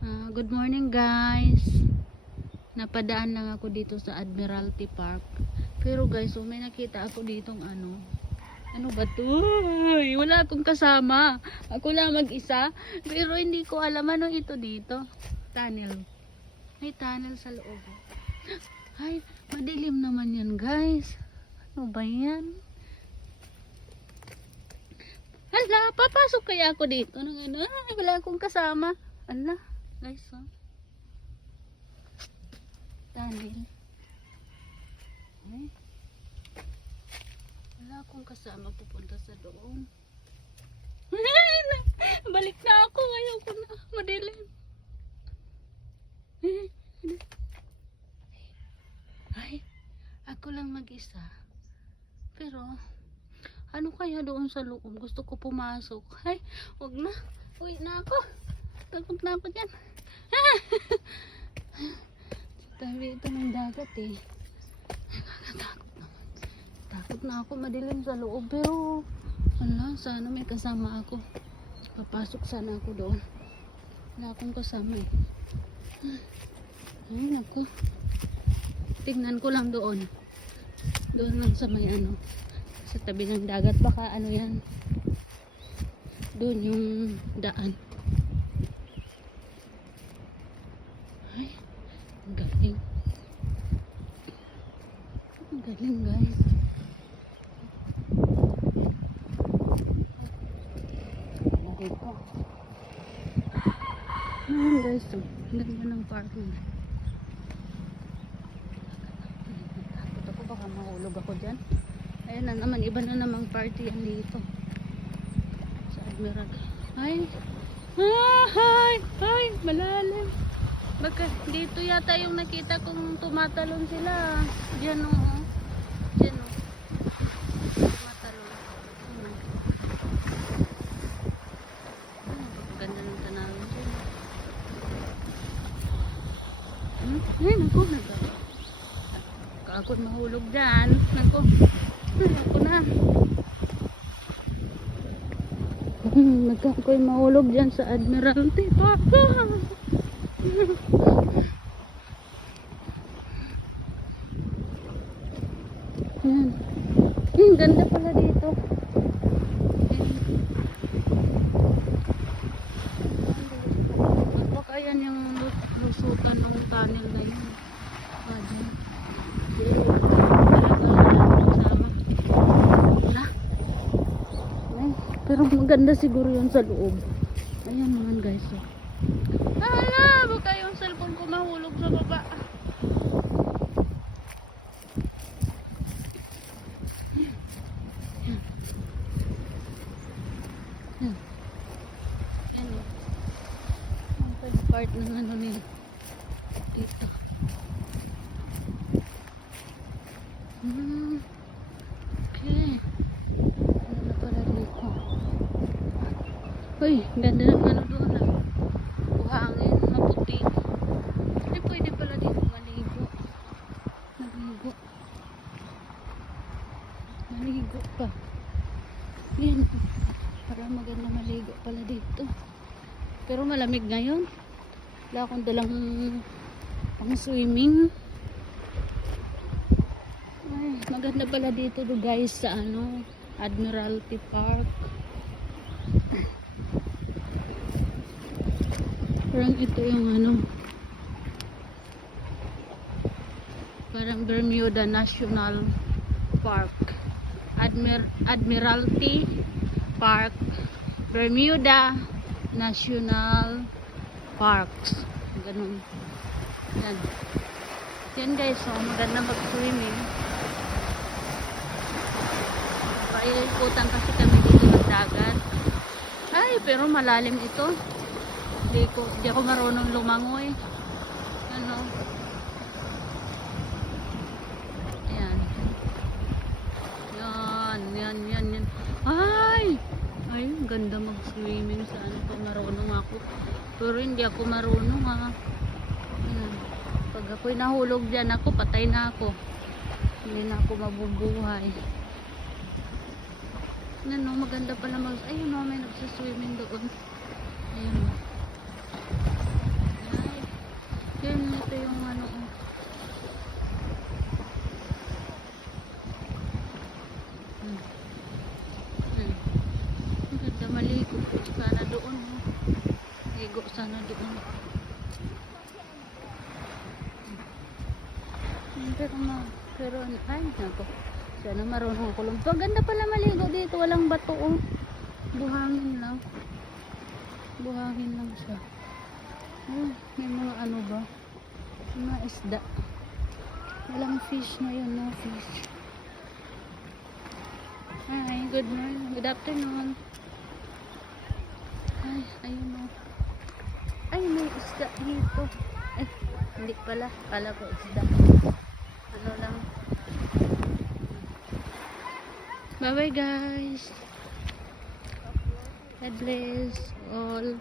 Good morning guys. Napadaan lang ako dito sa Admiralty Park. Pero guys, may nakita ako ditong ano ba to? Uy, wala akong kasama. Ako lang mag-isa. Pero hindi ko alam ano ito dito. Tunnel. May tunnel sa loob. Ay, madilim naman yan guys. Ano ba yan? Hala, papasok kaya ako dito ng Ay, wala akong kasama. Hala, guys, oh. Tunnel. Ay. Wala akong kasama pupunta sa doon. Balik na ako. Ayoko na. Madilim. Ay, ako lang mag-isa. Pero, ano kaya doon sa loob? Gusto ko pumasok. Ay, wag na. Uwi na ako. Takot na ako dyan. Tabi ito ng dagat eh. Nakakatakot naman. Takot na ako, madilim sa loob. Pero, wala, sana may kasama ako. Papasok sana ako doon. Wala akong kasama eh. Ay, naku. Tingnan ko lang doon. Doon lang sa may sa tabi ng dagat. Baka yan. Doon yung daan. Ay, ang galing. Ang galing guys. Dito. Ayan guys, ang ganda ng parking. Takot ako, baka mahulog ako dyan. Ayan na naman, iba na namang party yan dito sa Admiral. Ay, ay, malalim. Baka dito yata yung nakita kong tumatalon sila. Diyan o. Diyan o. Tumatalon. Ganda ng tanawin dyan. Ay, naku. Kakot mahulog dyan. Naku. Ako na. Nagkakoy mahulog dyan sa Admiralty Park. Yan. Ganda pala dito. Baka yan yung lusutan ng tunnel na yun. Dyan. Pero maganda siguro yun sa loob. Ayan naman guys. Oh. Hala, baka yung cellphone ko mahulog sa baba. Yan. Yan. Yan. Yan. Yan. Part ng nila. Dito. Okay. Uy, ganda ng doon buhangin, maputi. Ay, pwede pala dito maligo. Maligo pa. Yan. Para maganda maligo pala dito. Pero malamig ngayon. Wala akong dalang pang swimming. Ay, maganda pala dito guys sa Admiralty Park. Parang ito yung parang Bermuda National Park. Admiralty Park, Bermuda National Parks. Ganun. Yan. Yan guys, maganda mag-swimming. Paikutan kasi kami dito ng dagat. Ay, pero malalim ito. Di ako marunong lumangoy. Ayan. Yan. Ay, ganda mag-swimming sa marunong ako. Pero hindi ako marunong Ayan. Pag ako'y nahulog dyan ako, patay na ako. Hindi na ako mabubuhay. Maganda pala ayun may nagsiswimming doon. Ayun. sana doon. Pero ay nako. Sana marunong ako lumipad. Ganda pala maligo dito, walang bato oh. Buhangin lang. Buhangin lang siya. Oh, may mga ano ba? Mga isda. Walang fish ngayon, no fish. Hi, good morning. Good afternoon. Ay, ayun o. Ay, may isda dito. Ay, hindi pala. Kala ko isda. Ano lang. Bye-bye guys. God bless all.